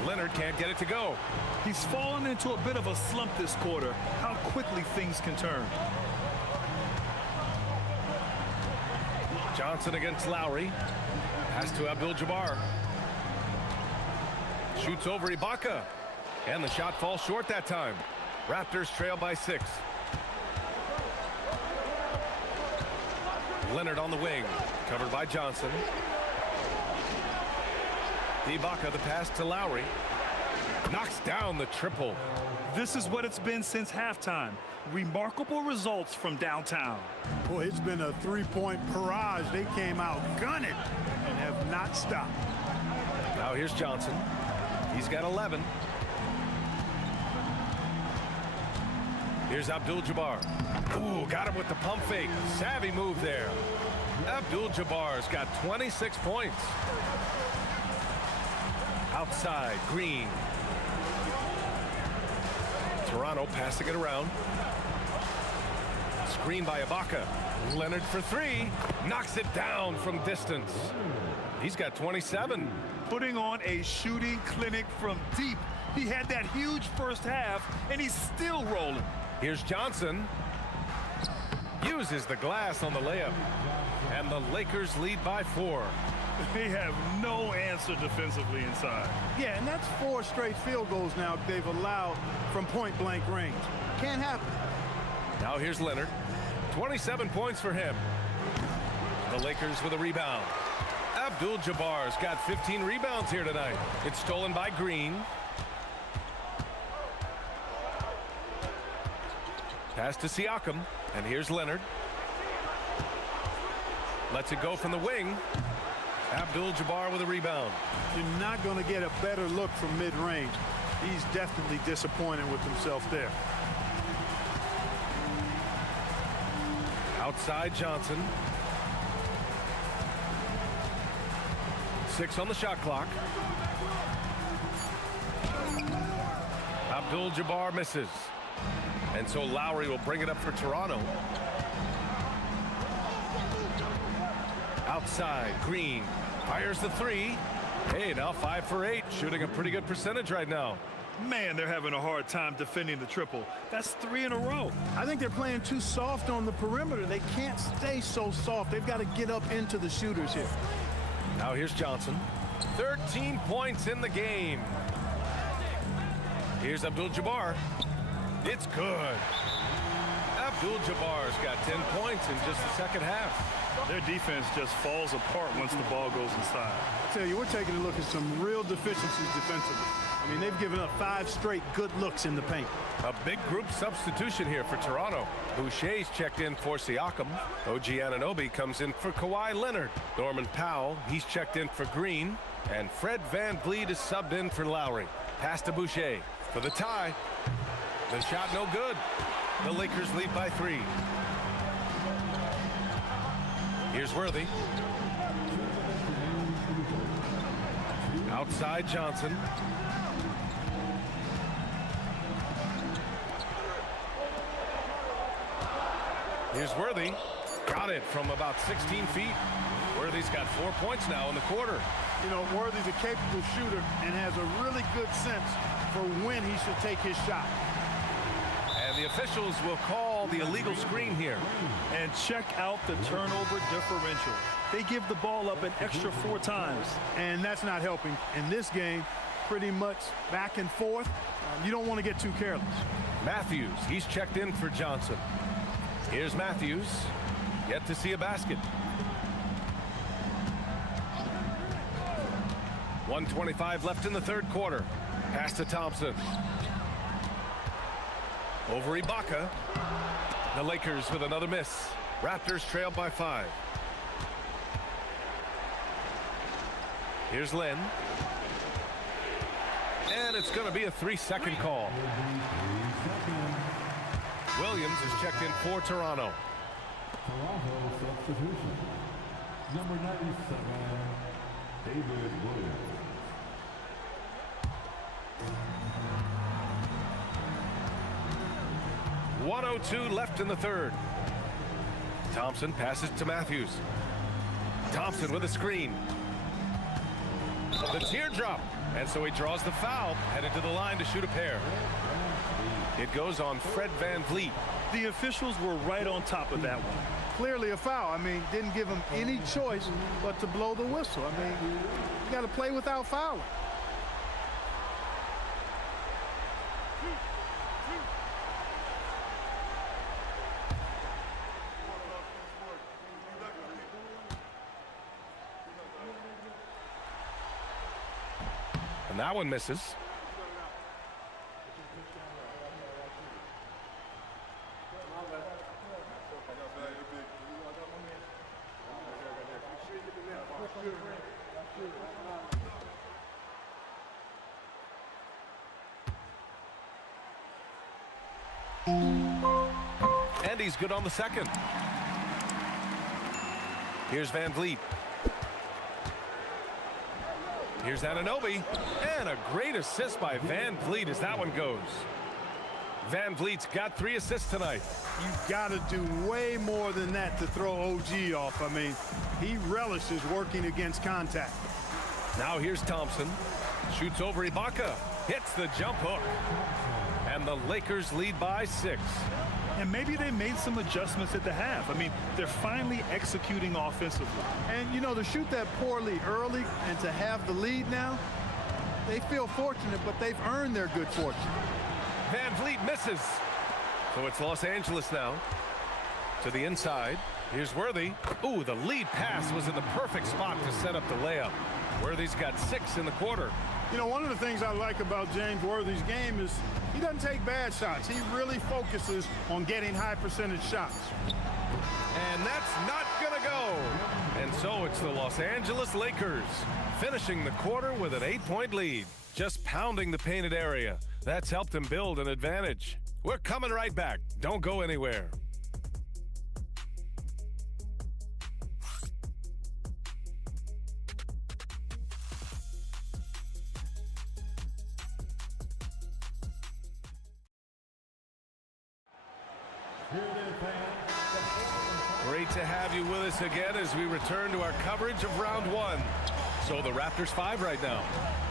Leonard can't get it to go. He's fallen into a bit of a slump this quarter. How quickly things can turn. Johnson against Lowry. Pass to Abdul-Jabbar. Shoots over Ibaka. And the shot falls short that time. Raptors trail by 6. Leonard on the wing. Covered by Johnson. Ibaka, the pass to Lowry. Knocks down the triple. This is what it's been since halftime. Remarkable results from downtown. Boy, it's been a 3-point barrage. They came out gunning and have not stopped. Now here's Johnson. He's got 11. Here's Abdul-Jabbar. Ooh, got him with the pump fake. Savvy move there. Abdul-Jabbar's got 26 points. Outside, Green. Toronto passing it around. Screen by Ibaka. Leonard for three. Knocks it down from distance. He's got 27. Putting on a shooting clinic from deep. He had that huge first half, and he's still rolling. Here's Johnson. Uses the glass on the layup. And the Lakers lead by 4. They have no answer defensively inside. Yeah, and that's 4 straight field goals now they've allowed from point-blank range. Can't happen. Now here's Leonard. 27 points for him. The Lakers with a rebound. Abdul-Jabbar's got 15 rebounds here tonight. It's stolen by Green. Pass to Siakam, and here's Leonard. Lets it go from the wing. Abdul-Jabbar with a rebound. You're not going to get a better look from mid-range. He's definitely disappointed with himself there. Outside Johnson. 6 on the shot clock. Abdul-Jabbar misses. And so Lowry will bring it up for Toronto. Outside, Green fires the three. Hey, now 5 for 8, shooting a pretty good percentage right now. Man, they're having a hard time defending the triple. That's 3 in a row. I think they're playing too soft on the perimeter. They can't stay so soft. They've got to get up into the shooters here. Now here's Johnson. 13 points in the game. Here's Abdul-Jabbar. It's good. Abdul-Jabbar's got 10 points in just the second half. Their defense just falls apart once the ball goes inside. I tell you, we're taking a look at some real deficiencies defensively. I mean, they've given up 5 straight good looks in the paint. A big group substitution here for Toronto. Boucher's checked in for Siakam. OG Anunoby comes in for Kawhi Leonard. Norman Powell, he's checked in for Green. And Fred VanVleet is subbed in for Lowry. Pass to Boucher for the tie. The shot no good. The Lakers lead by 3. Here's Worthy. Outside Johnson. Here's Worthy. Got it from about 16 feet. Worthy's got 4 points now in the quarter. You know, Worthy's a capable shooter and has a really good sense for when he should take his shot. And the officials will call the illegal screen here. And check out the turnover differential. They give the ball up an extra 4 times. And that's not helping in this game. Pretty much back and forth. You don't want to get too careless. Matthews, he's checked in for Johnson. Here's Matthews. Yet to see a basket. 1:25 left in the third quarter. Pass to Thompson. Over Ibaka. The Lakers with another miss. Raptors trail by 5. Here's Len. And it's going to be a 3-second call. Williams is checked in for Toronto. Toronto substitution. Number 97, David Williams. .102 left in the third. Thompson passes to Matthews. Thompson with a screen. The teardrop. And so he draws the foul, headed to the line to shoot a pair. It goes on Fred VanVleet. The officials were right on top of that one. Clearly a foul. I mean, didn't give him any choice but to blow the whistle. I mean, you got to play without fouling. And that one misses. he's good on the second. Here's Van Vliet. Here's Anunoby. And a great assist by Van Vliet as that one goes. Van Vliet's got 3 assists tonight. You've got to do way more than that to throw OG off. I mean, he relishes working against contact. Now here's Thompson. Shoots over Ibaka. Hits the jump hook. And the Lakers lead by 6. And maybe they made some adjustments at the half. I mean, they're finally executing offensively. And, you know, to shoot that poorly early and to have the lead now, they feel fortunate, but they've earned their good fortune. Van Vliet misses. So it's Los Angeles now. To the inside. Here's Worthy. Ooh, the lead pass was in the perfect spot to set up the layup. Worthy's got 6 in the quarter. You know, one of the things I like about James Worthy's game is he doesn't take bad shots. He really focuses on getting high percentage shots. And that's not gonna go. And so it's the Los Angeles Lakers finishing the quarter with an 8-point lead. Just pounding the painted area. That's helped them build an advantage. We're coming right back. Don't go anywhere. Great to have you with us again as we return to our coverage of round 1. So the Raptors 5 right now.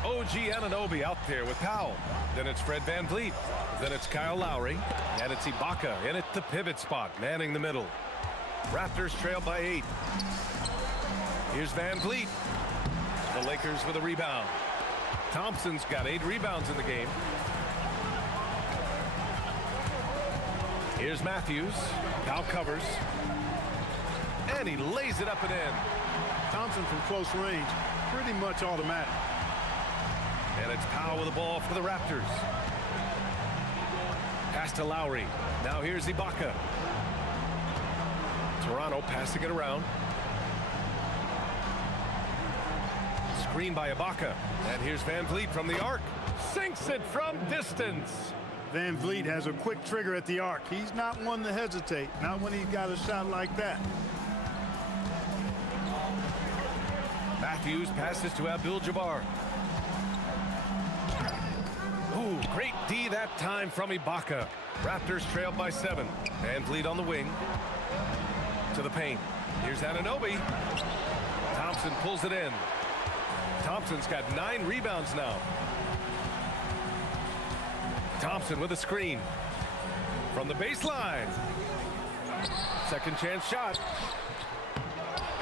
OG Anunoby out there with Powell. Then it's Fred Van Vliet. Then it's Kyle Lowry. And it's Ibaka in at the pivot spot, manning the middle. Raptors trail by 8. Here's Van Vliet. The Lakers with a rebound. Thompson's got 8 rebounds in the game. Here's Matthews. Now covers. And he lays it up and in. Thompson from close range, pretty much automatic. And it's Powell with the ball for the Raptors. Pass to Lowry. Now here's Ibaka. Toronto passing it around. Screen by Ibaka. And here's Van Vliet from the arc. Sinks it from distance. Van Vliet has a quick trigger at the arc. He's not one to hesitate, not when he's got a shot like that. Matthews passes to Abdul-Jabbar. Ooh, great D that time from Ibaka. Raptors trail by 7. Van Vliet on the wing. To the paint. Here's Anunoby. Thompson pulls it in. Thompson's got 9 rebounds now. Thompson with a screen. From the baseline. Second chance shot.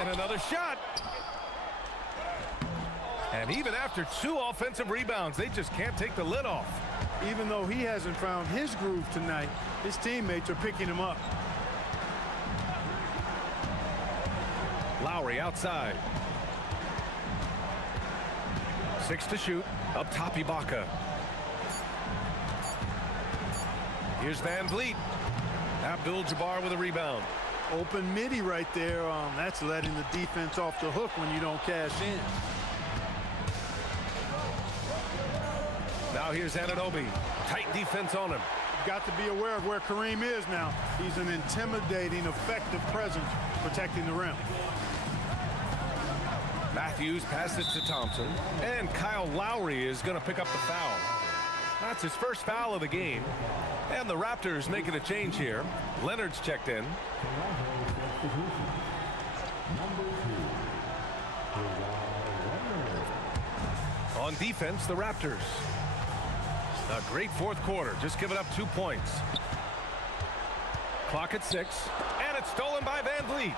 And another shot. And even after 2 offensive rebounds, they just can't take the lid off. Even though he hasn't found his groove tonight, his teammates are picking him up. Lowry outside. 6 to shoot. Up top, Ibaka. Here's Van Vliet. Abdul-Jabbar with a rebound. Open midi right there. That's letting the defense off the hook when you don't cash in. Now here's Anunoby. Tight defense on him. Got to be aware of where Kareem is now. He's an intimidating, effective presence protecting the rim. Matthews passes to Thompson. And Kyle Lowry is going to pick up the foul. That's his first foul of the game. And the Raptors making a change here. Leonard's checked in. On defense, the Raptors. A great fourth quarter, just giving up 2 points. Clock at 6, and it's stolen by Van Vliet.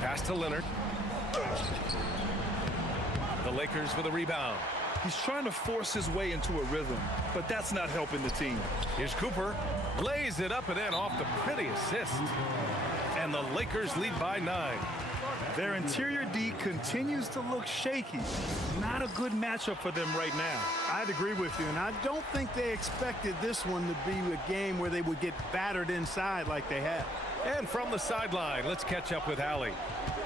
Pass to Leonard. The Lakers with a rebound. He's trying to force his way into a rhythm, but that's not helping the team. Here's Cooper. Lays it up and in off the pretty assist. And the Lakers lead by 9. Their interior D continues to look shaky. Not a good matchup for them right now. I'd agree with you, and I don't think they expected this one to be a game where they would get battered inside like they have. And from the sideline, let's catch up with Allie.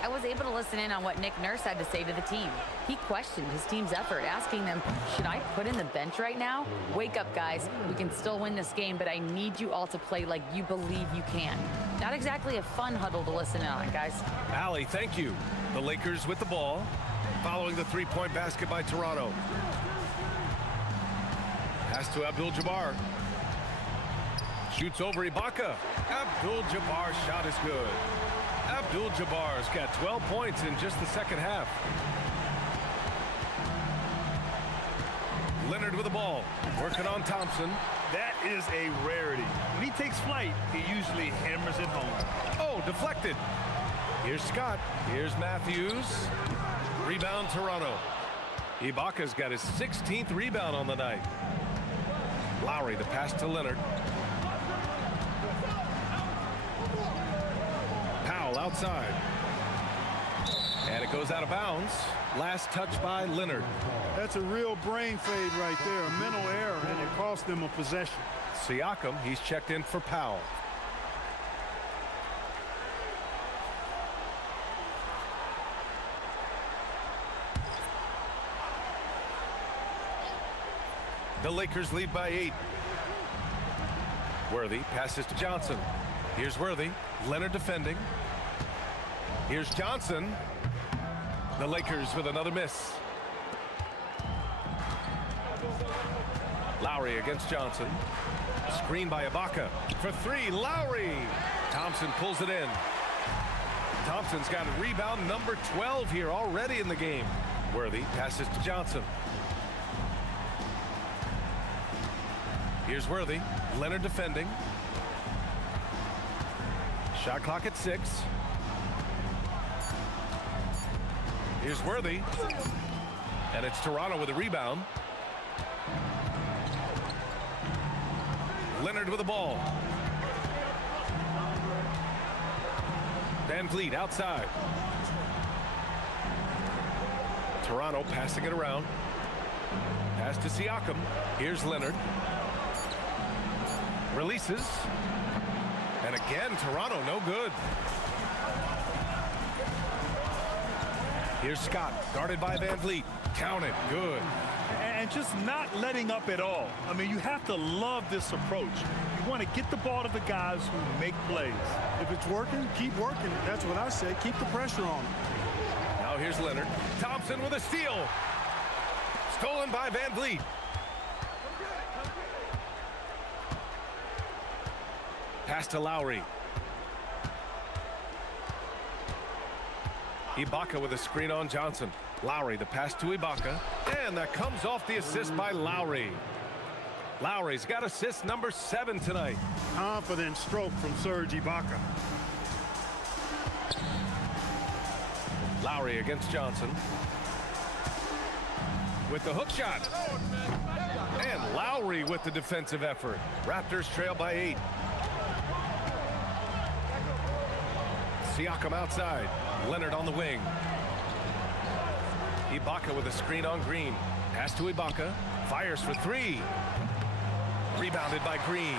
I was able to listen in on what Nick Nurse had to say to the team. He questioned his team's effort, asking them, should I put in the bench right now? Wake up, guys. We can still win this game, but I need you all to play like you believe you can. Not exactly a fun huddle to listen in on, guys. Allie, thank you. The Lakers with the ball, following the three-point basket by Toronto. Pass to Abdul-Jabbar. Shoots over Ibaka. Abdul-Jabbar's shot is good. Abdul-Jabbar's got 12 points in just the second half. Leonard with the ball, working on Thompson. That is a rarity. When he takes flight, he usually hammers it home. Oh, deflected. Here's Scott. Here's Matthews. Rebound, Toronto. Ibaka's got his 16th rebound on the night. Lowry, the pass to Leonard. Powell outside. And it goes out of bounds. Last touch by Leonard. That's a real brain fade right there, a mental error, and it cost them a possession. Siakam, he's checked in for Powell. The Lakers lead by 8. Worthy passes to Johnson. Here's Worthy. Leonard defending. Here's Johnson. The Lakers with another miss. Lowry against Johnson. Screen by Ibaka. For three, Lowry. Thompson pulls it in. Thompson's got a rebound number 12 here already in the game. Worthy passes to Johnson. Here's Worthy. Leonard defending. Shot clock at 6. Here's Worthy. And it's Toronto with a rebound. Leonard with the ball. Van Vliet outside. Toronto passing it around. Pass to Siakam. Here's Leonard. Releases. And again, Toronto no good. Here's Scott, guarded by Van Vliet. Counted, good. And just not letting up at all. I mean, you have to love this approach. You want to get the ball to the guys who make plays. If it's working, keep working. That's what I say. Keep the pressure on them. Now here's Leonard. Thompson with a steal. Stolen by Van Vliet. Pass to Lowry. Ibaka with a screen on Johnson. Lowry, the pass to Ibaka. And that comes off the assist by Lowry. Lowry's got assist number 7 tonight. Confident stroke from Serge Ibaka. Lowry against Johnson. With the hook shot. And Lowry with the defensive effort. Raptors trail by 8. Siakam outside. Leonard on the wing. Ibaka with a screen on Green. Pass to Ibaka. Fires for 3. Rebounded by Green.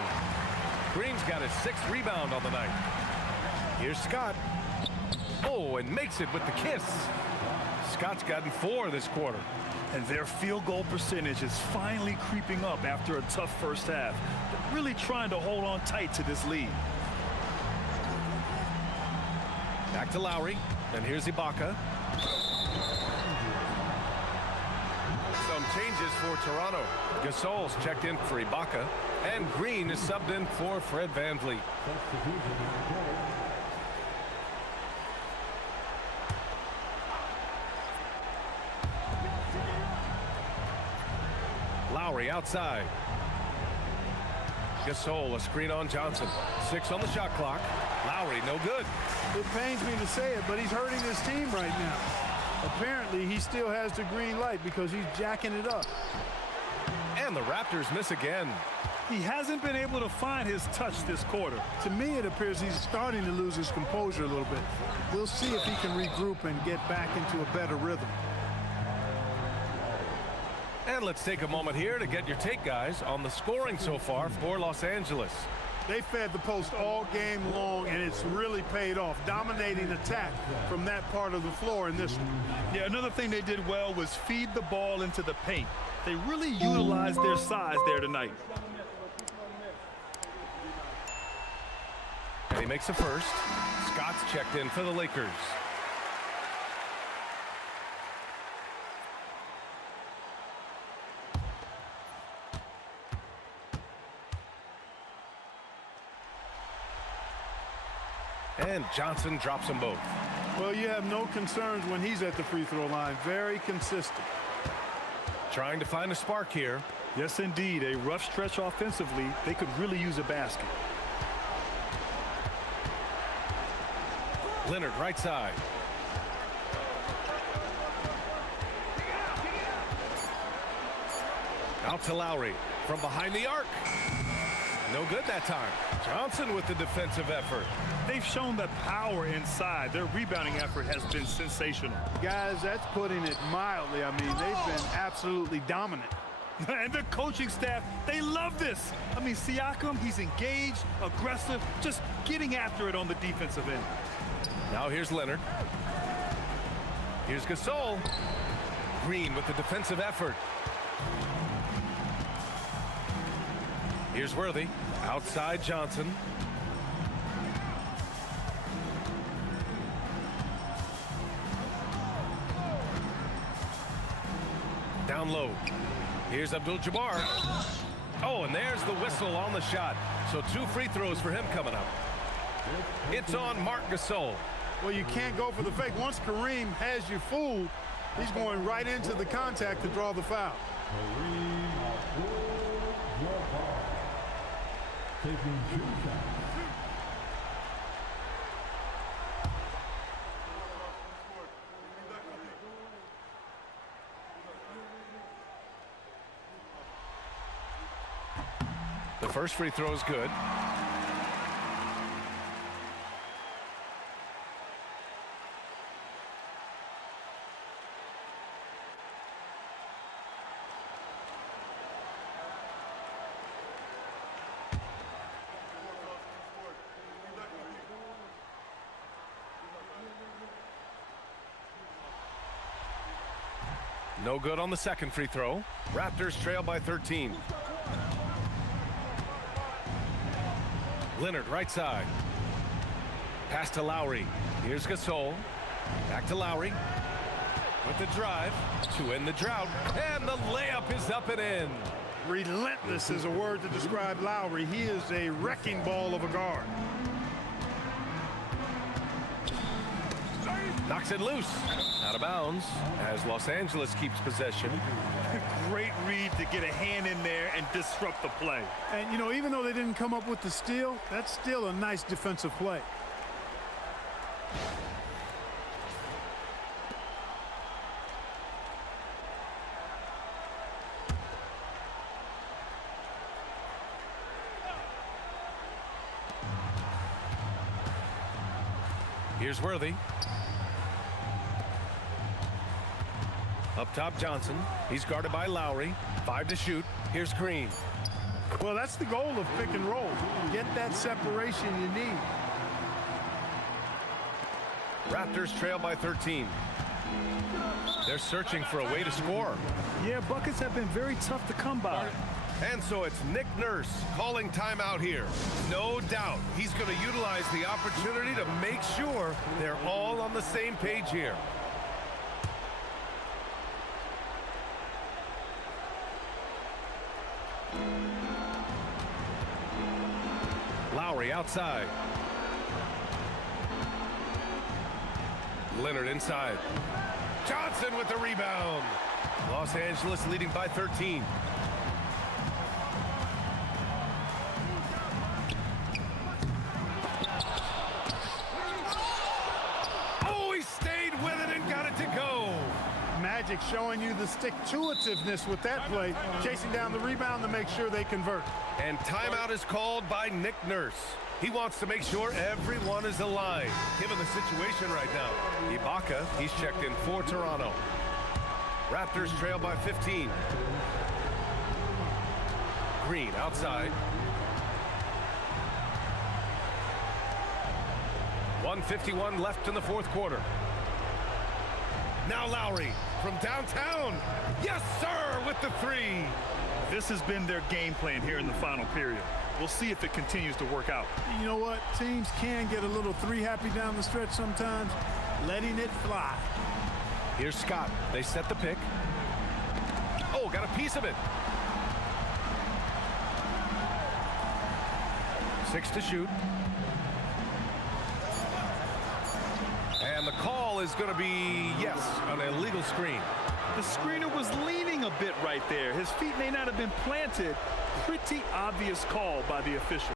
Green's got his 6th rebound on the night. Here's Scott. Oh, and makes it with the kiss. Scott's gotten 4 this quarter. And their field goal percentage is finally creeping up after a tough first half. They're really trying to hold on tight to this lead. Back to Lowry, and here's Ibaka. Some changes for Toronto. Gasol's checked in for Ibaka, and Green is subbed in for Fred Van Vliet. Lowry outside. Gasol, a screen on Johnson. 6 on the shot clock. Lowry, no good. It pains me to say it, but he's hurting his team right now. Apparently, he still has the green light because he's jacking it up. And the Raptors miss again. He hasn't been able to find his touch this quarter. To me, it appears he's starting to lose his composure a little bit. We'll see if he can regroup and get back into a better rhythm. And let's take a moment here to get your take, guys, on the scoring so far for Los Angeles. They fed the post all game long, and it's really paid off. Dominating attack from that part of the floor in this one. Yeah, another thing they did well was feed the ball into the paint. They really utilized their size there tonight. And he makes a first. Scott's checked in for the Lakers. And Johnson drops them both. Well, you have no concerns when he's at the free throw line. Very consistent. Trying to find a spark here. Yes, indeed. A rough stretch offensively. They could really use a basket. Leonard right side. Out to Lowry from behind the arc. No good that time. Johnson with the defensive effort. They've shown that power inside. Their rebounding effort has been sensational. Guys, that's putting it mildly. I mean, they've been absolutely dominant. And the coaching staff, they love this. I mean, Siakam, he's engaged, aggressive, just getting after it on the defensive end. Now here's Leonard. Here's Gasol. Green with the defensive effort. Here's Worthy. Outside Johnson. Down low. Here's Abdul-Jabbar. Oh, and there's the whistle on the shot. So 2 free throws for him coming up. It's on Marc Gasol. Well, you can't go for the fake. Once Kareem has you fooled, he's going right into the contact to draw the foul. Taking 2 shots. The first free throw is good. No good on the second free throw. Raptors trail by 13. Leonard right side. Pass to Lowry. Here's Gasol. Back to Lowry. With the drive to end the drought. And the layup is up and in. Relentless is a word to describe Lowry. He is a wrecking ball of a guard. Knocks it loose. Out of bounds as Los Angeles keeps possession. Great read to get a hand in there and disrupt the play. And, you know, even though they didn't come up with the steal, that's still a nice defensive play. Here's Worthy. Up top, Johnson. He's guarded by Lowry. 5 to shoot. Here's Green. Well, that's the goal of pick and roll. Get that separation you need. Raptors trail by 13. They're searching for a way to score. Yeah, buckets have been very tough to come by. And so it's Nick Nurse calling timeout here. No doubt he's going to utilize the opportunity to make sure they're all on the same page here. Lowry outside. Leonard inside. Johnson with the rebound. Los Angeles leading by 13. Oh, he stayed with it and got it to go. Magic showing you the stick-to-itiveness with that play, chasing down the rebound to make sure they convert. And timeout is called by Nick Nurse. He wants to make sure everyone is aligned, given the situation right now. Ibaka, he's checked in for Toronto. Raptors trail by 15. Green outside. 1:51 left in the fourth quarter. Now Lowry from downtown. Yes, sir, with the three. This has been their game plan here in the final period. We'll see if it continues to work out. You know what? Teams can get a little three happy down the stretch sometimes, letting it fly. Here's Scott. They set the pick. Oh, got a piece of it. 6 to shoot. And the call is going to be, yes, an illegal screen. The screener was leaning a bit right there. His feet may not have been planted. Pretty obvious call by the official.